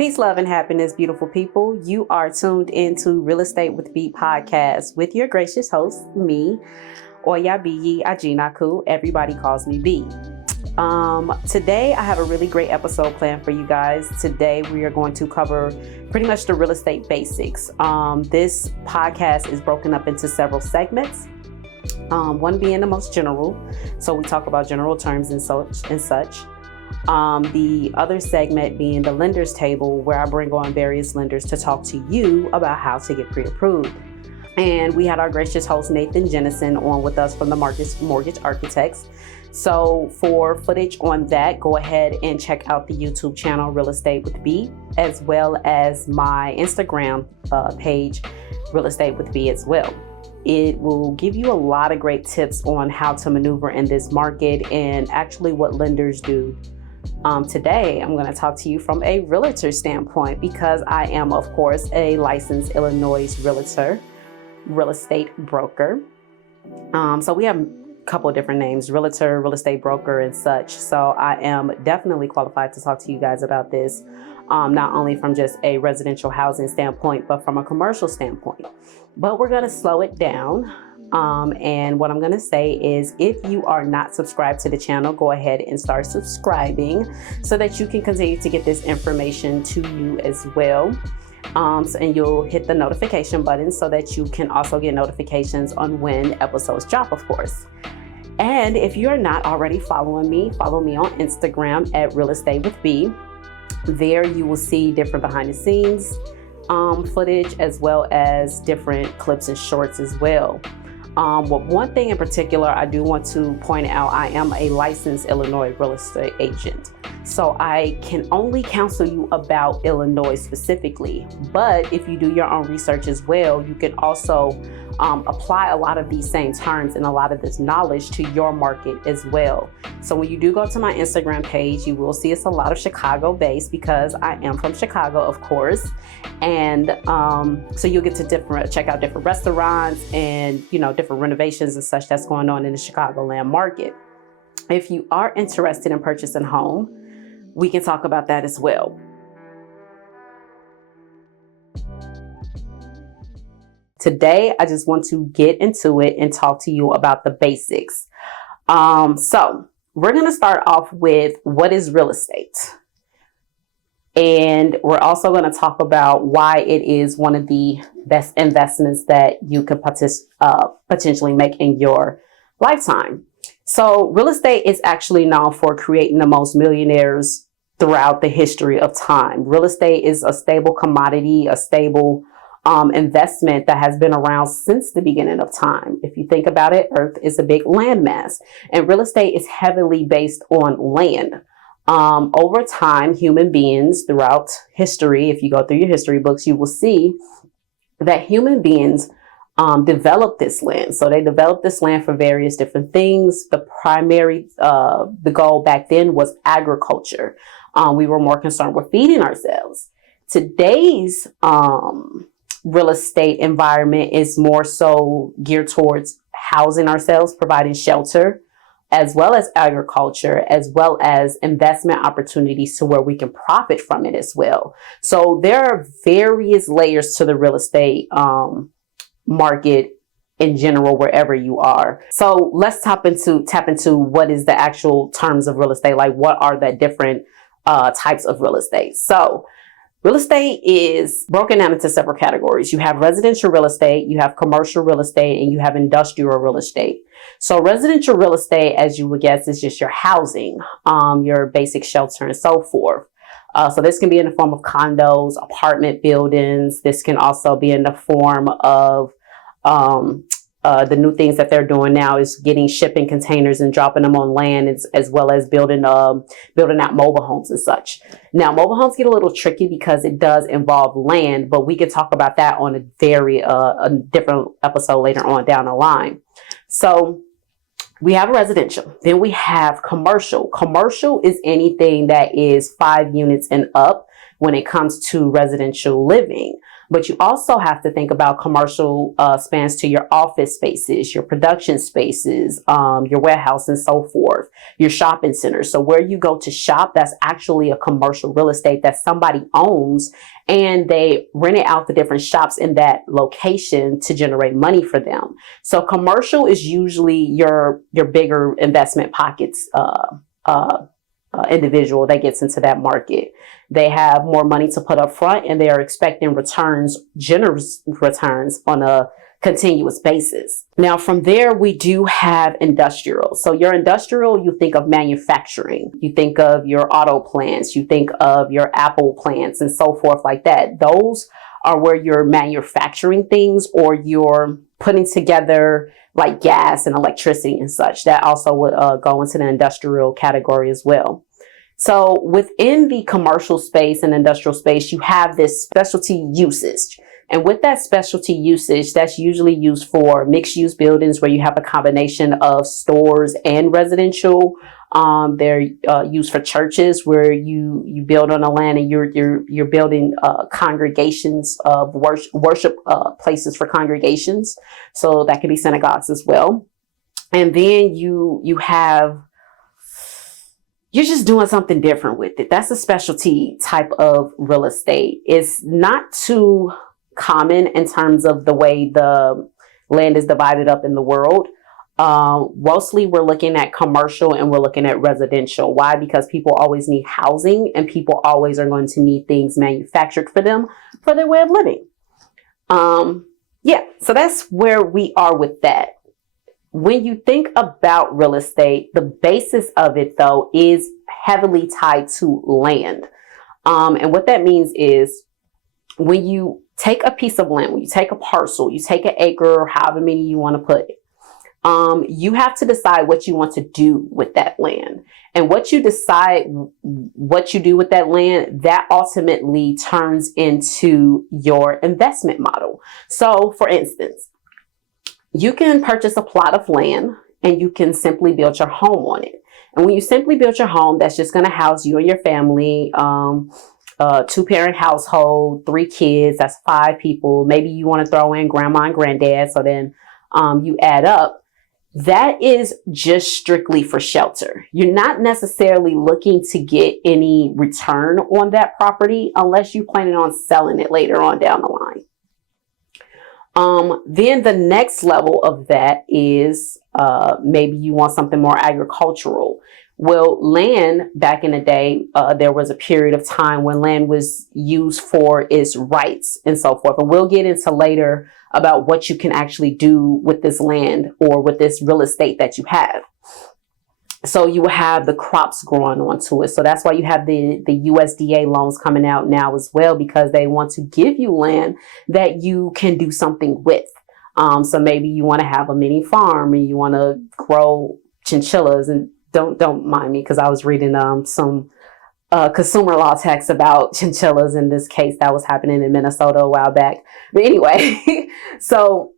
Peace, love, and happiness, beautiful people. You are tuned into Real Estate with B podcast with your gracious host, me, Oyabiyi Ajinaku. Everybody calls me B. Today, I have a really great episode planned for you guys. Today, we are going to cover pretty much the real estate basics. This podcast is broken up into several segments. One being the most general, so we talk about general terms and such. The other segment being the lenders table, where I bring on various lenders to talk to you about how to get pre-approved. And we had our gracious host Nathan Jennison on with us from the Mortgage Architects. So for footage on that, go ahead and check out the YouTube channel Real Estate with B, as well as my Instagram page Real Estate with B as well. It will give you a lot of great tips on how to maneuver in this market and actually what lenders do. Today, I'm going to talk to you from a realtor standpoint because I am, of course, a licensed Illinois realtor, real estate broker. So we have a couple of different names, realtor, real estate broker, and such. So I am definitely qualified to talk to you guys about this, not only from just a residential housing standpoint, but from a commercial standpoint. But we're going to slow it down. And what I'm going to say is if you are not subscribed to the channel, go ahead and start subscribing so that you can continue to get this information to you as well. And you'll hit the notification button so that you can also get notifications on when episodes drop, of course. And if you're not already following me, follow me on Instagram at Real Estate with B. There you will see different behind the scenes footage as well as different clips and shorts as well. One thing in particular I do want to point out, I am a licensed Illinois real estate agent. So I can only counsel you about Illinois specifically, but if you do your own research as well, you can also apply a lot of these same terms and a lot of this knowledge to your market as well. So when you do go to my Instagram page, you will see it's a lot of Chicago based because I am from Chicago, of course. And so you'll get to check out different restaurants and, different renovations and such that's going on in the Chicagoland market. If you are interested in purchasing a home, we can talk about that as well. Today, I just want to get into it and talk to you about the basics. So we're going to start off with what is real estate. And we're also going to talk about why it is one of the best investments that you could potentially make in your lifetime. So real estate is actually known for creating the most millionaires throughout the history of time. Real estate is a stable commodity, a stable investment that has been around since the beginning of time. If you think about it, Earth is a big landmass, and real estate is heavily based on land. Over time, human beings throughout history, if you go through your history books, you will see that human beings developed this land. So they developed this land for various different things. The primary, the goal back then was agriculture. We were more concerned with feeding ourselves. Today's real estate environment is more so geared towards housing ourselves, providing shelter, as well as agriculture, as well as investment opportunities to where we can profit from it as well. So there are various layers to the real estate market in general, wherever you are. So let's tap into what is the actual terms of real estate, like what are the different types of real estate. So real estate is broken down into several categories. You have residential real estate, you have commercial real estate, and you have industrial real estate. So residential real estate, as you would guess, is just your housing, your basic shelter and so forth. So this can be in the form of condos, apartment buildings. This can also be in the form of the new things that they're doing now is getting shipping containers and dropping them on land, as well as building out mobile homes and such. Now, mobile homes get a little tricky because it does involve land, but we can talk about that on a different episode later on down the line. So we have residential, then we have commercial. Commercial is anything that is 5 units and up. when it comes to residential living. But you also have to think about commercial spans to your office spaces, your production spaces, your warehouse, and so forth, your shopping centers. So where you go to shop, that's actually a commercial real estate that somebody owns, and they rent it out to different shops in that location to generate money for them. So commercial is usually your bigger investment pockets individual that gets into that market. They have more money to put up front, and they are expecting returns, generous returns on a continuous basis. Now, from there, we do have industrial. So your industrial, you think of manufacturing, you think of your auto plants, you think of your Apple plants, and so forth like that. Those are where you're manufacturing things, or you're putting together like gas and electricity and such. That also would go into the industrial category as well. So within the commercial space and industrial space, you have this specialty usage. And with that specialty usage, that's usually used for mixed use buildings where you have a combination of stores and residential. They're used for churches where you build on the land, and you're building congregations of worship places for congregations. So that could be synagogues as well. And then you're just doing something different with it. That's a specialty type of real estate. It's not too common in terms of the way the land is divided up in the world. Mostly we're looking at commercial and we're looking at residential. Why? Because people always need housing, and people always are going to need things manufactured for them for their way of living. So that's where we are with that. When you think about real estate, the basis of it, though, is heavily tied to land. And what that means is when you take a piece of land, when you take a parcel, you take an acre or however many you want to put it, you have to decide what you want to do with that land. And what you decide what you do with that land, that ultimately turns into your investment model. So, for instance, you can purchase a plot of land and you can simply build your home on it. And when you simply build your home, that's just going to house you and your family, 2-parent household, 3 kids, that's 5 people. Maybe you want to throw in grandma and granddad. So then you add up. That is just strictly for shelter. You're not necessarily looking to get any return on that property unless you're planning on selling it later on down the line. Then the next level of that is maybe you want something more agricultural. Well, land back in the day, there was a period of time when land was used for its rights and so forth. And we'll get into later about what you can actually do with this land or with this real estate that you have. So you will have the crops growing onto it. So that's why you have the USDA loans coming out now as well, because they want to give you land that you can do something with. So maybe you want to have a mini farm and you want to grow chinchillas. And don't mind me, because I was reading some consumer law text about chinchillas in this case that was happening in Minnesota a while back. But anyway, so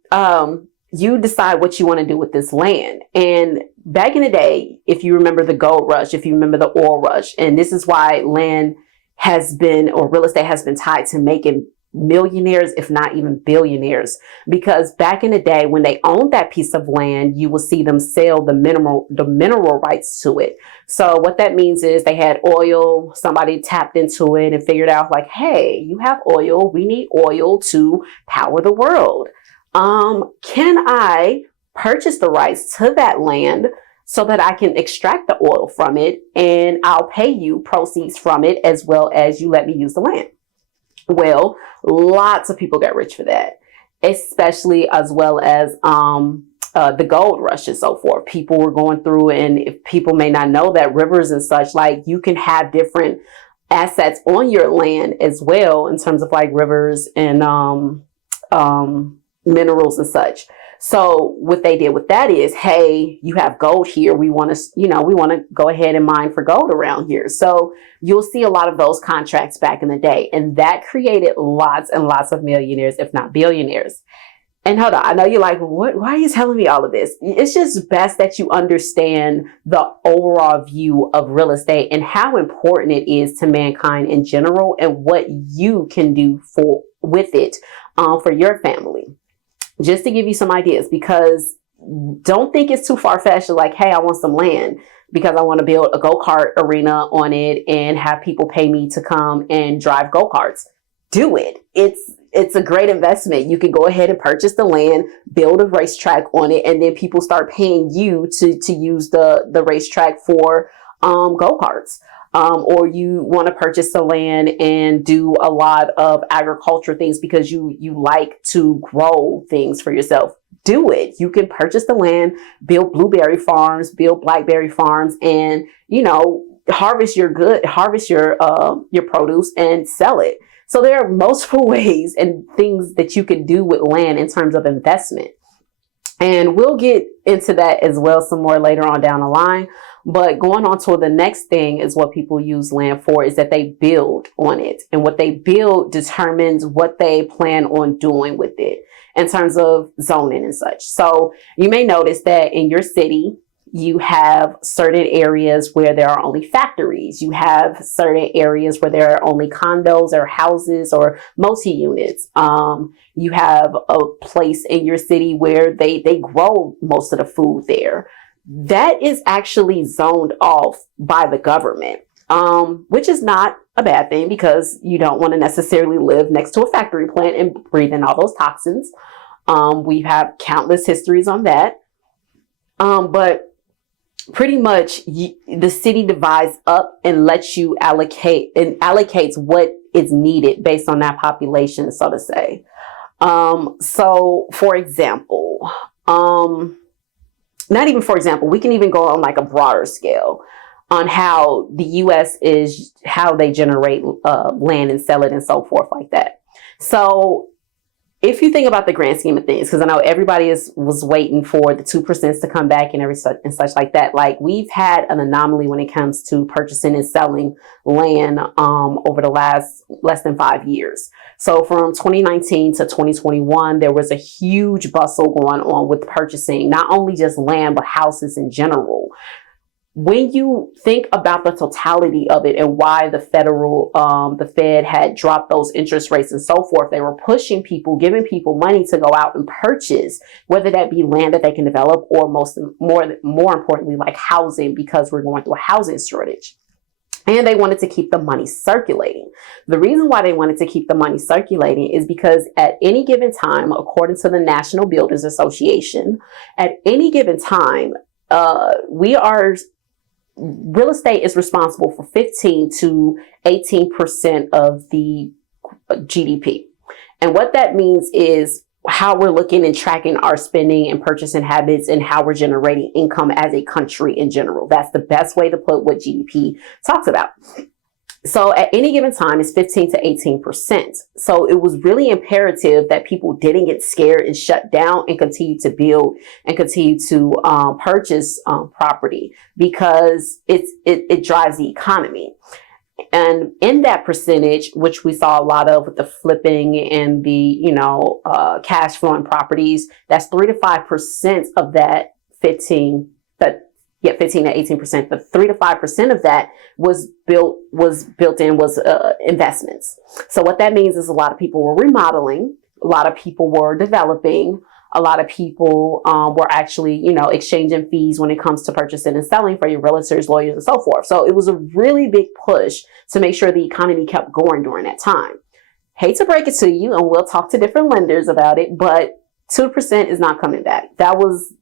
you decide what you want to do with this land. And back in the day, if you remember the gold rush, if you remember the oil rush, and this is why land has been, or real estate has been tied to making millionaires, if not even billionaires, because back in the day when they owned that piece of land, you will see them sell the mineral rights to it. So what that means is they had oil, somebody tapped into it and figured out like, hey, you have oil, we need oil to power the world. Can I purchase the rights to that land so that I can extract the oil from it, and I'll pay you proceeds from it as well as you let me use the land? Well, lots of people got rich for that, especially as well as the gold rush and so forth. People were going through, and if people may not know that rivers and such, like you can have different assets on your land as well in terms of like rivers and minerals and such. So what they did with that is, hey, you have gold here. We want to go ahead and mine for gold around here. So you'll see a lot of those contracts back in the day. And that created lots and lots of millionaires, if not billionaires. And hold on, I know you're like, what? Why are you telling me all of this? It's just best that you understand the overall view of real estate and how important it is to mankind in general, and what you can do with it for your family. Just to give you some ideas, because don't think it's too far-fetched. Like, hey, I want some land because I want to build a go-kart arena on it and have people pay me to come and drive go-karts. Do it. It's a great investment. You can go ahead and purchase the land, build a racetrack on it, and then people start paying you to use the racetrack for go-karts. Or you want to purchase the land and do a lot of agriculture things because you like to grow things for yourself. Do it. You can purchase the land, build blueberry farms, build blackberry farms, and harvest your produce and sell it. So there are multiple ways and things that you can do with land in terms of investment. And we'll get into that as well some more later on down the line. But going on to the next thing is what people use land for is that they build on it. And what they build determines what they plan on doing with it in terms of zoning and such. So you may notice that in your city, you have certain areas where there are only factories. You have certain areas where there are only condos or houses or multi-units. You have a place in your city where they grow most of the food there. That is actually zoned off by the government, which is not a bad thing because you don't want to necessarily live next to a factory plant and breathe in all those toxins. We have countless histories on that. But pretty much the city divides up and lets you allocates what is needed based on that population, so to say. So for example, not even for example, we can even go on like a broader scale on how the US is, how they generate land and sell it and so forth like that. So if you think about the grand scheme of things, because I know everybody was waiting for the 2% to come back and such like that. Like, we've had an anomaly when it comes to purchasing and selling land over the last less than 5 years. So from 2019 to 2021, there was a huge bustle going on with purchasing, not only just land, but houses in general. When you think about the totality of it and why the Fed had dropped those interest rates and so forth, they were pushing people, giving people money to go out and purchase, whether that be land that they can develop or more importantly, like housing, because we're going through a housing shortage. And they wanted to keep the money circulating. The reason why they wanted to keep the money circulating is because at any given time, according to the National Builders Association, at any given time, real estate is responsible for 15 to 18% of the GDP. And what that means is how we're looking and tracking our spending and purchasing habits and how we're generating income as a country in general. That's the best way to put what GDP talks about. So at any given time, it's 15 to 18%. So it was really imperative that people didn't get scared and shut down and continue to build and continue to purchase property, because it drives the economy. And in that percentage, which we saw a lot of with the flipping and the cash flowing properties, that's 3 to 5% of that 15 to 18%, but 3 to 5% of that was investments. So what that means is a lot of people were remodeling, a lot of people were developing, a lot of people were actually, exchanging fees when it comes to purchasing and selling for your realtors, lawyers, and so forth. So it was a really big push to make sure the economy kept going during that time. Hate to break it to you, and we'll talk to different lenders about it, but 2% is not coming back. That was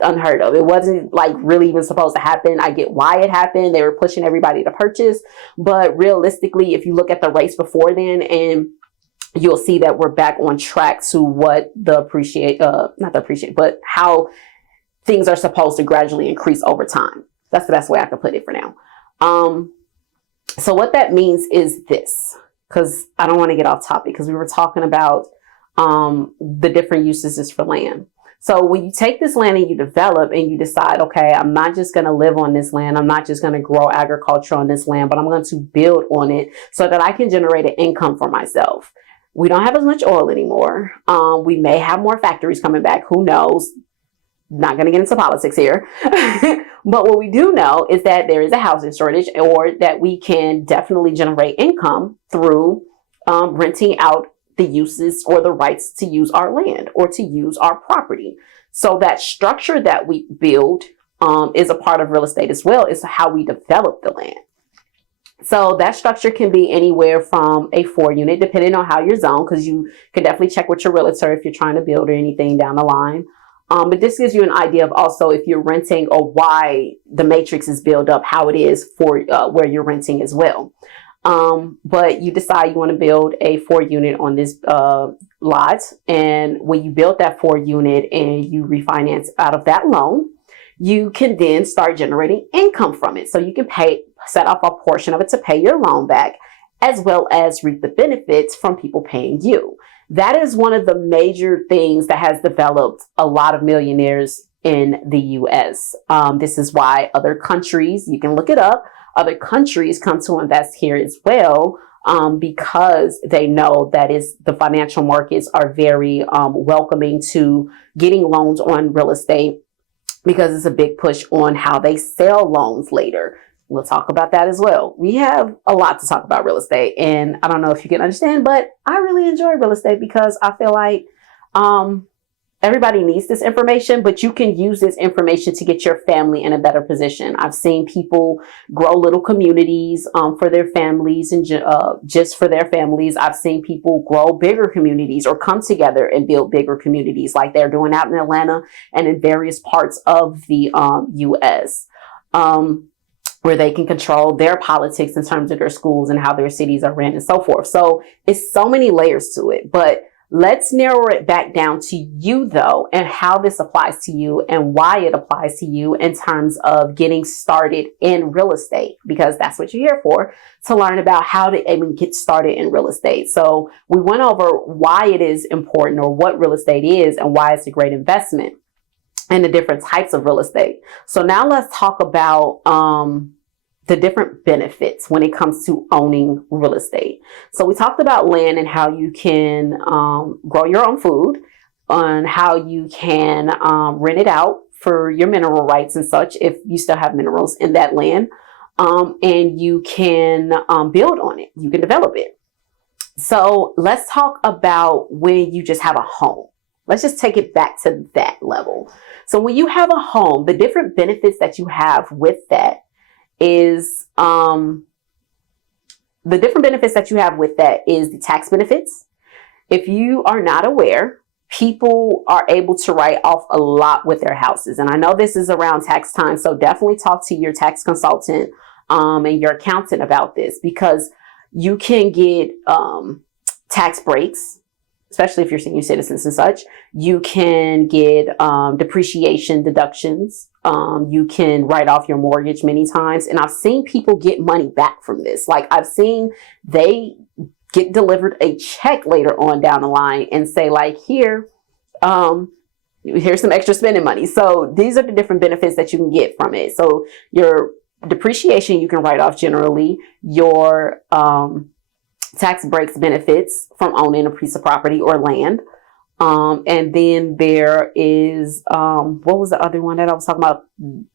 unheard of. It wasn't like really even supposed to happen. I get why it happened. They were pushing everybody to purchase, but realistically, if you look at the rates before then, and you'll see that we're back on track to what but how things are supposed to gradually increase over time. That's the best way I can put it for now. So what that means is this, because I don't want to get off topic, because we were talking about the different uses for land. So when you take this land and you develop and you decide, okay, I'm not just going to live on this land. I'm not just going to grow agriculture on this land, but I'm going to build on it so that I can generate an income for myself. We don't have as much oil anymore. We may have more factories coming back. Who knows? Not going to get into politics here. But what we do know is that there is a housing shortage, or that we can definitely generate income through renting out the uses or the rights to use our land or to use our property. So that structure that we build is a part of real estate as well. It's how we develop the land. So that structure can be anywhere from a 4-unit, depending on how you're zoned, because you can definitely check with your realtor if you're trying to build or anything down the line. But this gives you an idea of also if you're renting, or why the matrix is built up, how it is for where you're renting as well. But you decide you want to build a 4-unit on this lot. And when you build that 4-unit and you refinance out of that loan, you can then start generating income from it. So you can set off a portion of it to pay your loan back, as well as reap the benefits from people paying you. That is one of the major things that has developed a lot of millionaires in the US. This is why other countries, you can look it up, other countries come to invest here as well, because they know that the financial markets are very welcoming to getting loans on real estate, because it's a big push on how they sell loans later. We'll talk about that as well. We have a lot to talk about real estate, and I don't know if you can understand, but I really enjoy real estate because I feel like everybody needs this information, but you can use this information to get your family in a better position. I've seen people grow little communities for their families, and just for their families. I've seen people grow bigger communities or come together and build bigger communities like they're doing out in Atlanta and in various parts of the US, where they can control their politics in terms of their schools and how their cities are ran and so forth. So it's so many layers to it, but let's narrow it back down to you though, and how this applies to you and why it applies to you in terms of getting started in real estate, because that's what you're here for, to learn about how to even get started in real estate. So we went over why it is important, or what real estate is and why it's a great investment, and the different types of real estate. So now let's talk about the different benefits when it comes to owning real estate. So we talked about land and how you can grow your own food, on how you can rent it out for your mineral rights and such, if you still have minerals in that land, and you can build on it. You can develop it. So let's talk about when you just have a home. Let's just take it back to that level. So when you have a home, the different benefits that you have with that is the tax benefits. If you are not aware, people are able to write off a lot with their houses. And I know this is around tax time, so definitely talk to your tax consultant and your accountant about this, because you can get tax breaks, especially if you're senior citizens and such. You can get depreciation deductions. You can write off your mortgage many times. And I've seen people get money back from this. Like, I've seen they get delivered a check later on down the line and say, like, here's some extra spending money. So these are the different benefits that you can get from it. So your depreciation, you can write off generally. Your tax breaks benefits from owning a piece of property or land. And then there is, what was the other one that I was talking about?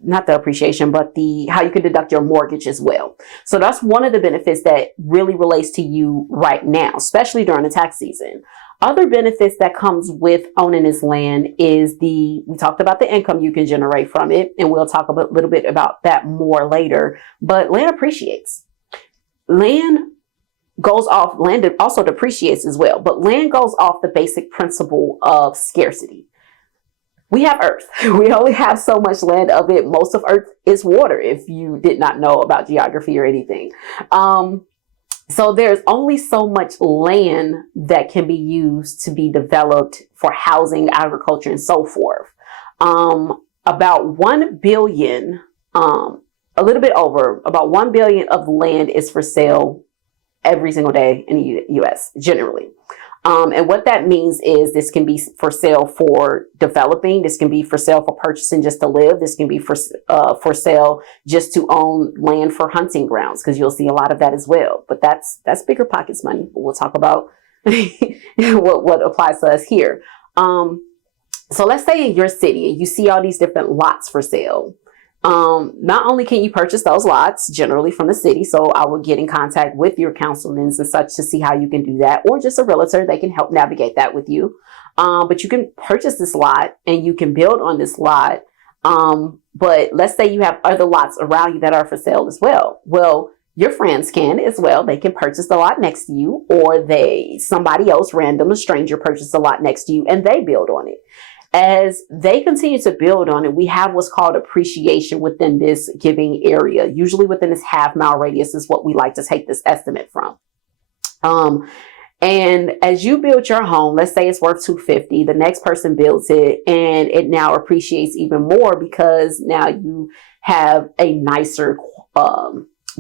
Not the appreciation, but how you can deduct your mortgage as well. So that's one of the benefits that really relates to you right now, especially during the tax season. Other benefits that comes with owning this land is we talked about the income you can generate from it, and we'll talk a little bit about that more later, but land appreciates. Land also depreciates as well, but land goes off the basic principle of scarcity. We have earth. We only have so much land of it. Most of earth is water, if you did not know about geography or anything. So there's only so much land that can be used to be developed for housing, agriculture, and so forth. About 1 billion, a little bit over, about 1 billion of land is for sale every single day in the U.S. generally. And what that means is this can be for sale for developing. This can be for sale for purchasing just to live. This can be for sale just to own land for hunting grounds, because you'll see a lot of that as well. But that's bigger pockets money. We'll talk about what applies to us here. So let's say in your city, you see all these different lots for sale. Not only can you purchase those lots generally from the city, so I would get in contact with your councilmen and such to see how you can do that, or just a realtor, they can help navigate that with you. But you can purchase this lot and you can build on this lot. But let's say you have other lots around you that are for sale as well. Well, your friends can as well. They can purchase the lot next to you, or somebody else, random, a stranger, purchase the lot next to you and they build on it. As they continue to build on it, we have what's called appreciation within this giving area. Usually within this half-mile radius is what we like to take this estimate from. And as you build your home, let's say it's worth $250, the next person builds it and it now appreciates even more because now you have a nicer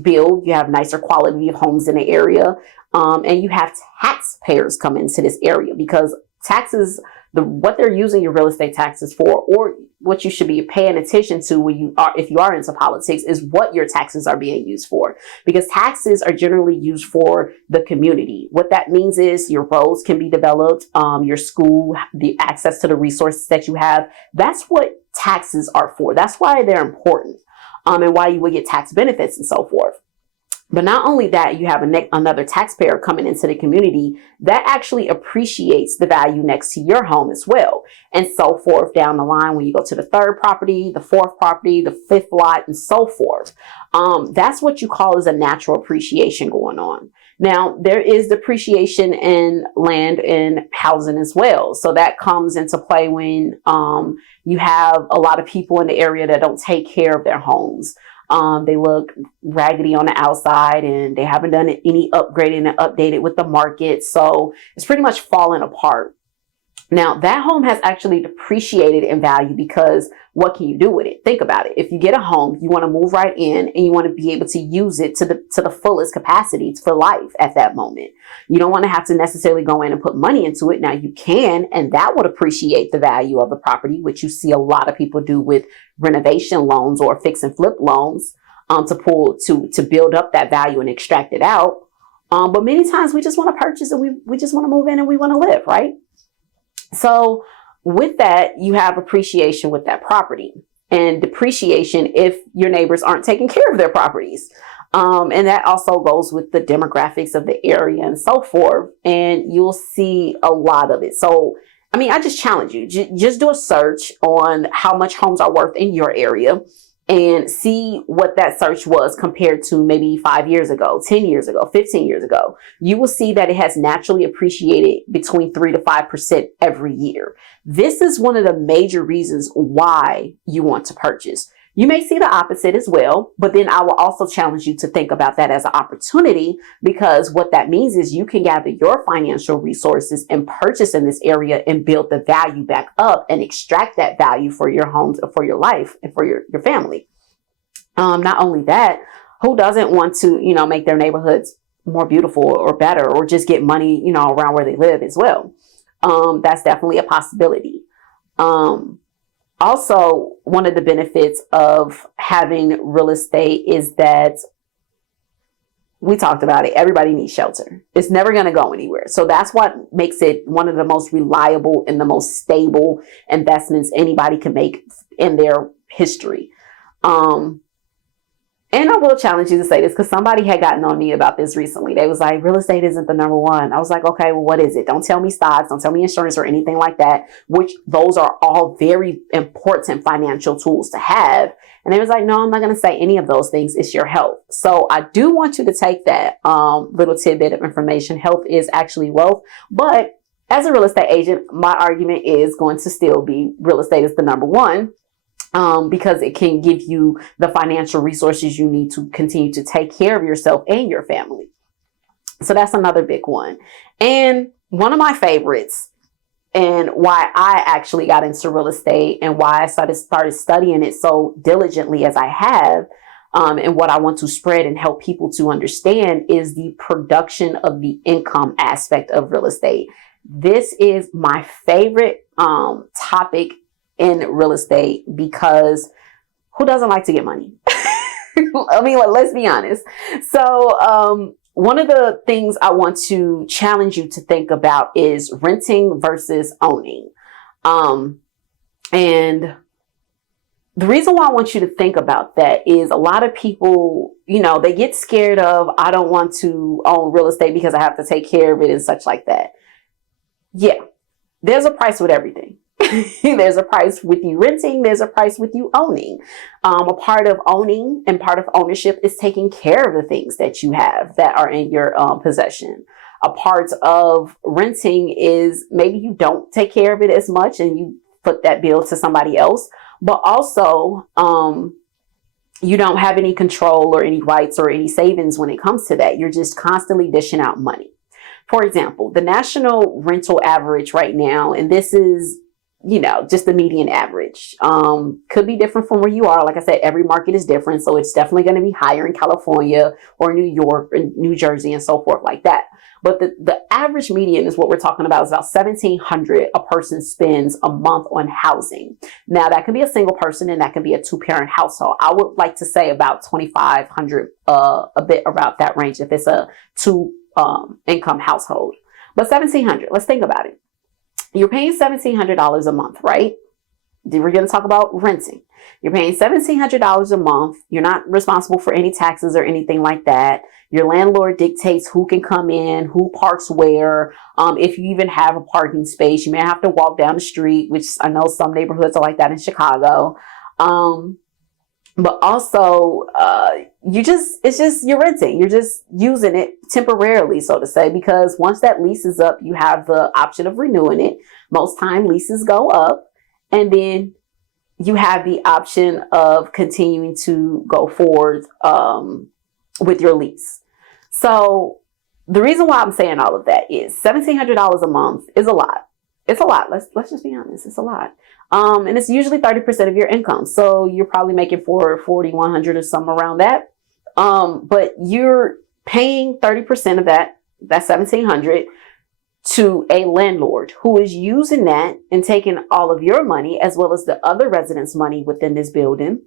build, you have nicer quality of homes in the area, and you have taxpayers come into this area because taxes, what they're using your real estate taxes for, or what you should be paying attention to if you are into politics, is what your taxes are being used for. Because taxes are generally used for the community. What that means is your roads can be developed, your school, the access to the resources that you have. That's what taxes are for. That's why they're important, and why you would get tax benefits and so forth. But not only that, you have another taxpayer coming into the community that actually appreciates the value next to your home as well. And so forth down the line when you go to the third property, the fourth property, the fifth lot, and so forth. That's what you call as a natural appreciation going on. Now, there is depreciation in land and housing as well. So that comes into play when you have a lot of people in the area that don't take care of their homes. They look raggedy on the outside and they haven't done any upgrading and updated with the market. So it's pretty much falling apart. Now that home has actually depreciated in value because what can you do with it? Think about it. If you get a home, you want to move right in and you want to be able to use it to the fullest capacity for life at that moment. You don't want to have to necessarily go in and put money into it. Now you can, and that would appreciate the value of the property, which you see a lot of people do with renovation loans or fix and flip loans, to build up that value and extract it out. But many times we just want to purchase and we just want to move in and we want to live, right? So with that, you have appreciation with that property and depreciation if your neighbors aren't taking care of their properties. And that also goes with the demographics of the area and so forth. And you'll see a lot of it. So, I mean, I just challenge you, just do a search on how much homes are worth in your area and see what that search was compared to maybe 5 years ago, 10 years ago, 15 years ago. You will see that it has naturally appreciated between 3 to 5% every year. This is one of the major reasons why you want to purchase. You may see the opposite as well, but then I will also challenge you to think about that as an opportunity, because what that means is you can gather your financial resources and purchase in this area and build the value back up and extract that value for your homes, for your life, and for your family. Not only that, who doesn't want to, make their neighborhoods more beautiful or better, or just get money, around where they live as well? That's definitely a possibility. Also, one of the benefits of having real estate is that we talked about it. Everybody needs shelter. It's never going to go anywhere. So that's what makes it one of the most reliable and the most stable investments anybody can make in their history. And I will challenge you to say this because somebody had gotten on me about this recently. They was like, real estate isn't the number one. I was like, okay, well, what is it? Don't tell me stocks. Don't tell me insurance or anything like that, which those are all very important financial tools to have. And they was like, no, I'm not going to say any of those things. It's your health. So I do want you to take that little tidbit of information. Health is actually wealth. But as a real estate agent, my argument is going to still be real estate is the number one. Because it can give you the financial resources you need to continue to take care of yourself and your family. So that's another big one. And one of my favorites, and why I actually got into real estate and why I started studying it so diligently as I have, and what I want to spread and help people to understand, is the production of the income aspect of real estate. This is my favorite topic in real estate, because who doesn't like to get money? I mean, let's be honest. So one of the things I want to challenge you to think about is renting versus owning. And the reason why I want you to think about that is a lot of people, they get scared of, I don't want to own real estate because I have to take care of it and such like that. Yeah, there's a price with everything. There's a price with you renting. There's a price with you owning. A part of owning and part of ownership is taking care of the things that you have that are in your possession. A part of renting is maybe you don't take care of it as much and you put that bill to somebody else, but also you don't have any control or any rights or any savings when it comes to that. You're just constantly dishing out money. For example, the national rental average right now, and this is just the median average. Could be different from where you are. Like I said, every market is different. So it's definitely going to be higher in California or New York or New Jersey and so forth like that. But the average median is what we're talking about is about $1,700 a person spends a month on housing. Now that can be a single person and that can be a 2-parent household. I would like to say about $2,500, a bit about that range if it's a 2 income household. But $1,700, let's think about it. You're paying $1,700 a month, right? We're going to talk about renting. You're paying $1,700 a month. You're not responsible for any taxes or anything like that. Your landlord dictates who can come in, who parks where. If you even have a parking space, you may have to walk down the street, which I know some neighborhoods are like that in Chicago. But also, you're renting. You're just using it temporarily, so to say, because once that lease is up, you have the option of renewing it. Most time leases go up, and then you have the option of continuing to go forward with your lease. So the reason why I'm saying all of that is $1,700 a month is a lot. It's a lot. Let's just be honest. It's a lot. And it's usually 30% of your income. So you're probably making $4,100 or something around that. But you're paying 30% of that $1,700 to a landlord who is using that and taking all of your money as well as the other residents' money within this building.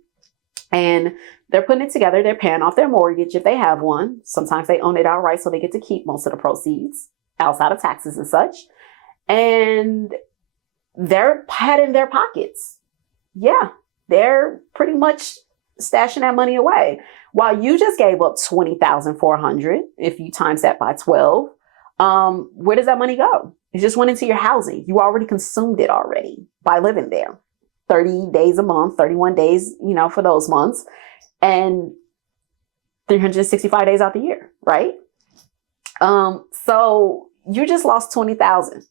And they're putting it together. They're paying off their mortgage if they have one. Sometimes they own it outright, so they get to keep most of the proceeds outside of taxes and such. And they're padding their pockets. Yeah, they're pretty much stashing that money away. While you just gave up $20,400, if you times that by 12, where does that money go? It just went into your housing. You already consumed it already by living there. 30 days a month, 31 days, for those months, and 365 days out the year, right? So you just lost $20,000.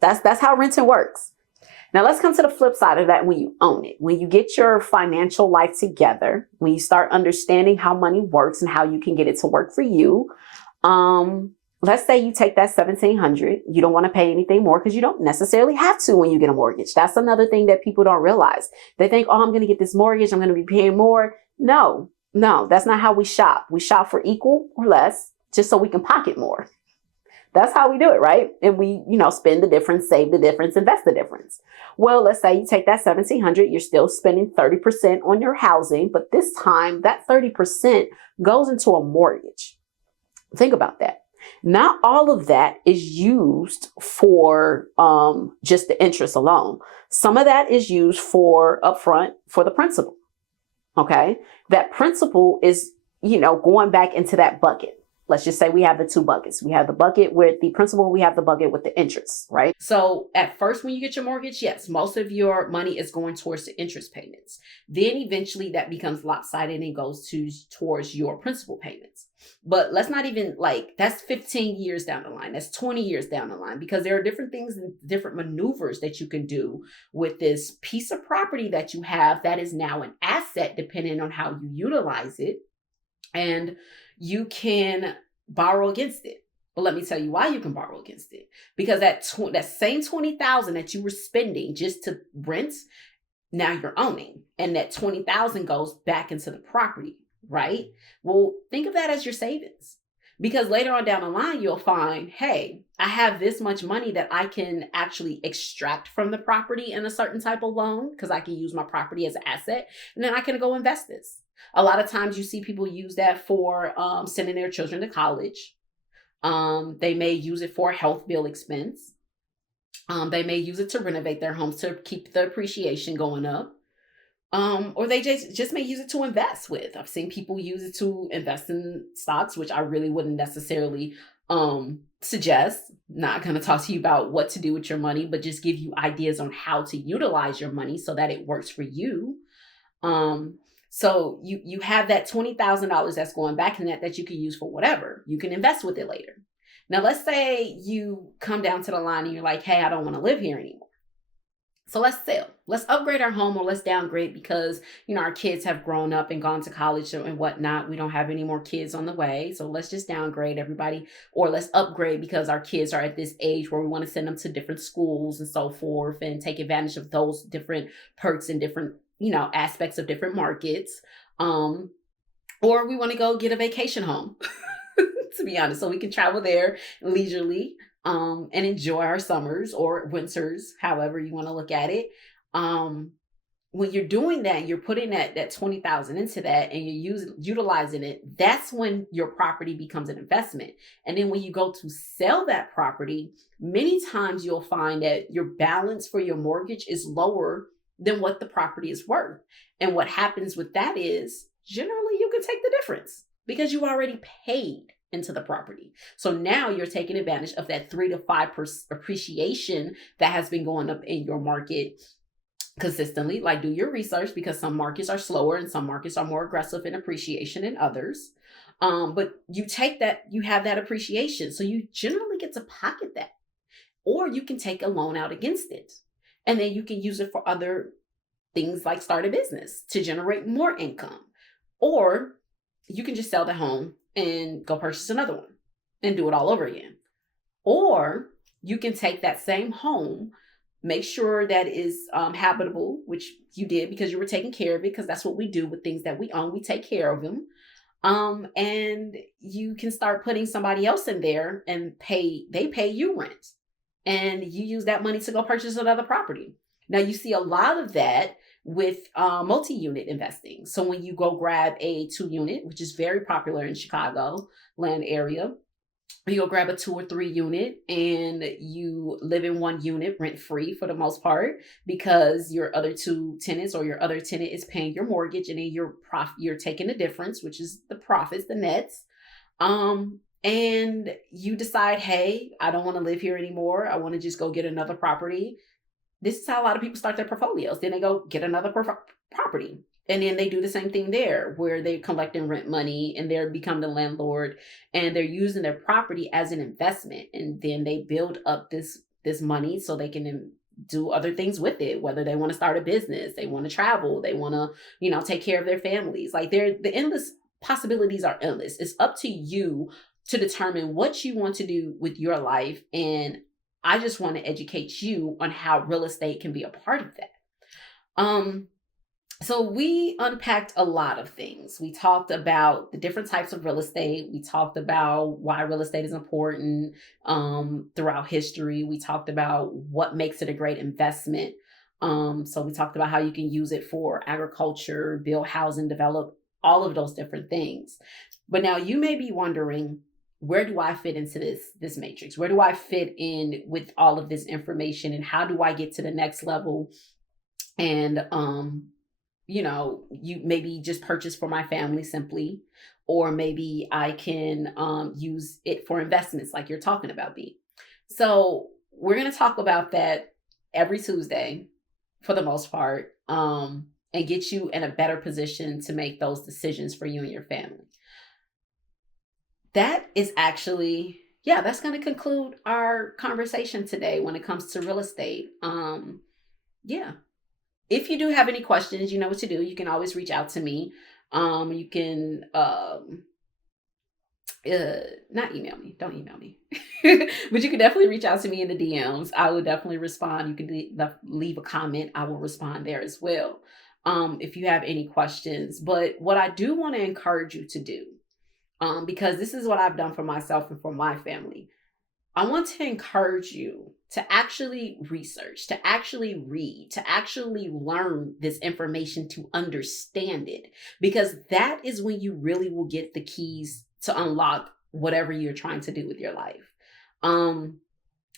That's how renting works. Now let's come to the flip side of that when you own it. When you get your financial life together, when you start understanding how money works and how you can get it to work for you. Let's say you take that $1,700. You don't want to pay anything more because you don't necessarily have to when you get a mortgage. That's another thing that people don't realize. They think, oh, I'm going to get this mortgage. I'm going to be paying more. No, that's not how we shop. We shop for equal or less just so we can pocket more. That's how we do it, right? And we, spend the difference, save the difference, invest the difference. Well, let's say you take that $1,700, you're still spending 30% on your housing, but this time that 30% goes into a mortgage. Think about that. Not all of that is used for just the interest alone. Some of that is used for upfront for the principal. Okay. That principal is, going back into that bucket. Let's just say we have the 2 buckets. We have the bucket with the principal. We have the bucket with the interest, right? So at first, when you get your mortgage, yes, most of your money is going towards the interest payments. Then eventually that becomes lopsided and goes towards your principal payments. But let's not even that's 15 years down the line. That's 20 years down the line, because there are different things and different maneuvers that you can do with this piece of property that you have that is now an asset, depending on how you utilize it. And you can borrow against it. But let me tell you why you can borrow against it. Because that same $20,000 that you were spending just to rent, now you're owning. And that $20,000 goes back into the property, right? Well, think of that as your savings. Because later on down the line, you'll find, hey, I have this much money that I can actually extract from the property in a certain type of loan, because I can use my property as an asset. And then I can go invest this. A lot of times you see people use that for sending their children to college. They may use it for a health bill expense. They may use it to renovate their homes to keep the appreciation going up. Or they just may use it to invest with. I've seen people use it to invest in stocks, which I really wouldn't necessarily suggest. Not going to talk to you about what to do with your money, but just give you ideas on how to utilize your money so that it works for you. So you have that $20,000 that's going back in that you can use for whatever. You can invest with it later. Now, let's say you come down to the line and you're like, hey, I don't want to live here anymore. So let's sell. Let's upgrade our home, or let's downgrade because, our kids have grown up and gone to college and whatnot. We don't have any more kids on the way. So let's just downgrade everybody, or let's upgrade because our kids are at this age where we want to send them to different schools and so forth and take advantage of those different perks and different, aspects of different markets. Or we want to go get a vacation home, to be honest, so we can travel there leisurely. And enjoy our summers or winters, however you want to look at it. When you're doing that, you're putting that 20,000 into that and you're utilizing it. That's when your property becomes an investment. And then when you go to sell that property, many times you'll find that your balance for your mortgage is lower than what the property is worth. And what happens with that is generally you can take the difference because you already paid into the property. So now you're taking advantage of that 3 to 5% appreciation that has been going up in your market consistently. Like, do your research, because some markets are slower and some markets are more aggressive in appreciation than others. But you take that, you have that appreciation. So you generally get to pocket that, or you can take a loan out against it. And then you can use it for other things like start a business to generate more income. Or you can just sell the home and go purchase another one and do it all over again. Or you can take that same home, make sure that is habitable, which you did because you were taking care of it, because that's what we do with things that we own. We take care of them. And you can start putting somebody else in there and they pay you rent. And you use that money to go purchase another property. Now you see a lot of that with multi-unit investing. So when you go grab a 2-unit, which is very popular in Chicago land area, you go grab a 2 or 3 unit and you live in 1 unit rent free for the most part, because your other 2 tenants or your other tenant is paying your mortgage, and then you're taking the difference, which is the profits, the nets. And you decide, hey, I don't want to live here anymore. I want to just go get another property. This is how a lot of people start their portfolios. Then they go get another property. And then they do the same thing there, where they're collecting rent money and they're become the landlord, and they're using their property as an investment. And then they build up this money so they can do other things with it, whether they want to start a business, they want to travel, they want to, take care of their families. Like, the endless possibilities are endless. It's up to you to determine what you want to do with your life. And I just want to educate you on how real estate can be a part of that. So we unpacked a lot of things. We talked about the different types of real estate. We talked about why real estate is important throughout history. We talked about what makes it a great investment. So we talked about how you can use it for agriculture, build housing, develop all of those different things. But now you may be wondering, where do I fit into this matrix? Where do I fit in with all of this information, and how do I get to the next level? And, you maybe just purchase for my family simply, or maybe I can use it for investments like you're talking about, B. So we're going to talk about that every Tuesday for the most part, and get you in a better position to make those decisions for you and your family. That is actually, that's going to conclude our conversation today when it comes to real estate. If you do have any questions, you know what to do. You can always reach out to me. You can not email me. Don't email me. But you can definitely reach out to me in the DMs. I will definitely respond. You can leave a comment. I will respond there as well, if you have any questions. But what I do want to encourage you to do, because this is what I've done for myself and for my family, I want to encourage you to actually research, to actually read, to actually learn this information, to understand it, because that is when you really will get the keys to unlock whatever you're trying to do with your life.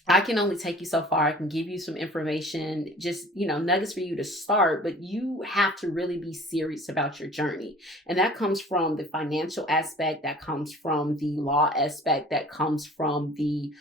I can only take you so far. I can give you some information, just, nuggets for you to start, but you have to really be serious about your journey. And that comes from the financial aspect, that comes from the law aspect, that comes from the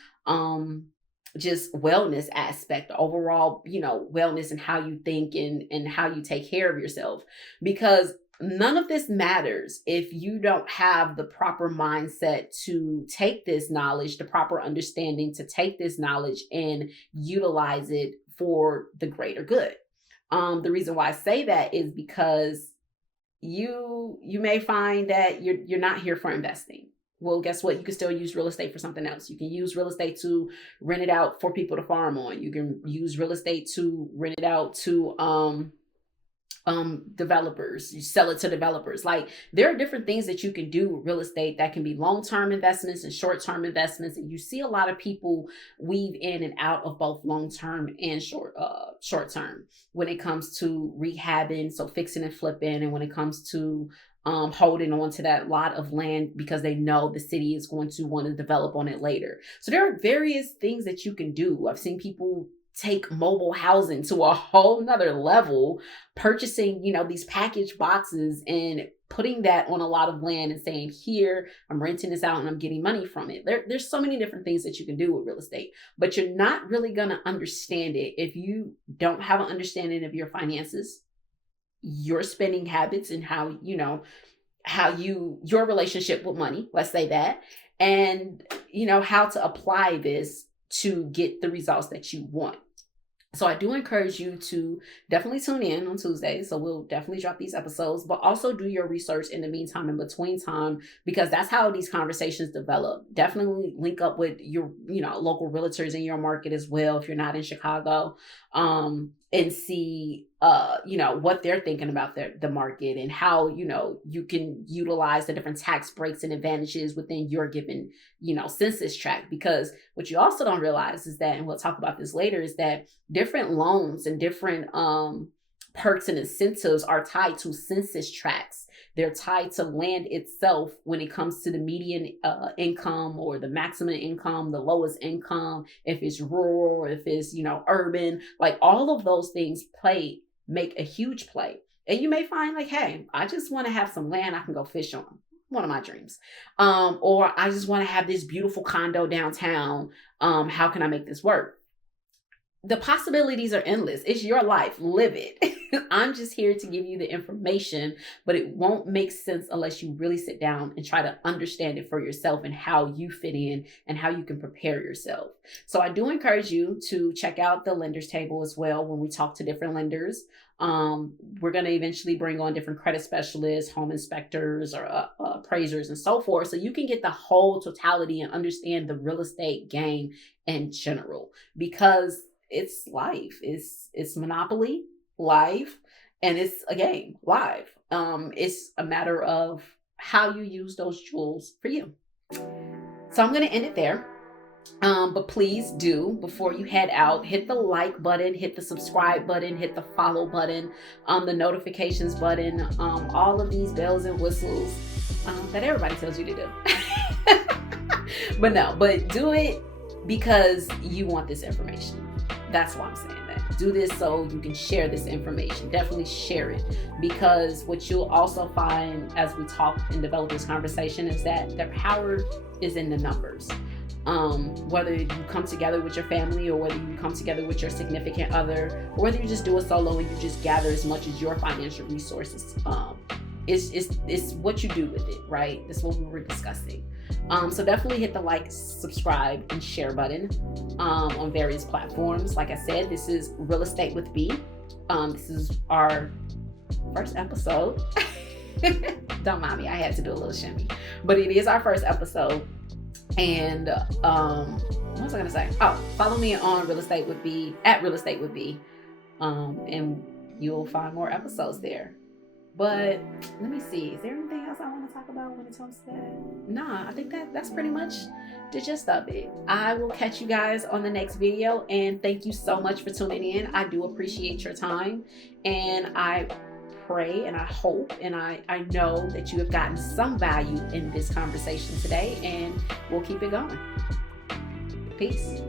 just wellness aspect, the overall, wellness and how you think and how you take care of yourself. Because none of this matters if you don't have the proper mindset to take this knowledge, the proper understanding to take this knowledge and utilize it for the greater good. The reason why I say that is because you may find that you're not here for investing. Well, guess what? You can still use real estate for something else. You can use real estate to rent it out for people to farm on. You can use real estate to rent it out to developers. You sell it to developers. Like, there are different things that you can do with real estate that can be long-term investments and short-term investments. And you see a lot of people weave in and out of both long-term and short-term when it comes to rehabbing, so fixing and flipping, and when it comes to holding on to that lot of land because they know the city is going to want to develop on it later. So there are various things that you can do. I've seen people take mobile housing to a whole nother level, purchasing, these package boxes and putting that on a lot of land and saying, here, I'm renting this out and I'm getting money from it. There's so many different things that you can do with real estate, but you're not really going to understand it if you don't have an understanding of your finances, your spending habits, and how your relationship with money, let's say that, and how to apply this to get the results that you want. So I do encourage you to definitely tune in on Tuesdays. So we'll definitely drop these episodes, but also do your research in the meantime, in between time, because that's how these conversations develop. Definitely link up with your, local realtors in your market as well, if you're not in Chicago, and see, what they're thinking about the market and how, you can utilize the different tax breaks and advantages within your given, census tract. Because what you also don't realize is that, and we'll talk about this later, is that different loans and different perks and incentives are tied to census tracts. They're tied to land itself when it comes to the median income or the maximum income, the lowest income, if it's rural, if it's, urban, like all of those things make a huge play. And you may find like, hey, I just want to have some land I can go fish on. One of my dreams. Or I just want to have this beautiful condo downtown. How can I make this work? The possibilities are endless. It's your life. Live it. I'm just here to give you the information, but it won't make sense unless you really sit down and try to understand it for yourself and how you fit in and how you can prepare yourself. So I do encourage you to check out the lenders table as well when we talk to different lenders. We're going to eventually bring on different credit specialists, home inspectors, or appraisers and so forth. So you can get the whole totality and understand the real estate game in general, because it's life. It's Monopoly live, and it's a game live. It's a matter of how you use those jewels for you. So I'm going to end it there. But please do, before you head out, hit the like button, hit the subscribe button, hit the follow button, the notifications button, all of these bells and whistles that everybody tells you to do. But do it because you want this information. That's why I'm saying that. Do this so you can share this information. Definitely share it, because what you'll also find as we talk and develop this conversation is that the power is in the numbers. Whether you come together with your family, or whether you come together with your significant other, or whether you just do it solo and you just gather as much as your financial resources. It's what you do with it, right? That's what we were discussing. So definitely hit the like, subscribe, and share button on various platforms. Like I said, this is Real Estate with B. This is our first episode. Don't mind me, I had to do a little shimmy. But it is our first episode. And what was I gonna say? Oh, follow me on Real Estate with B, at Real Estate with B, and you'll find more episodes there. But let me see. Is there anything else I want to talk about when it comes to that? Nah, I think that's pretty much the gist of it. I will catch you guys on the next video, and thank you so much for tuning in. I do appreciate your time, and I pray and I hope and I know that you have gotten some value in this conversation today, and we'll keep it going. Peace.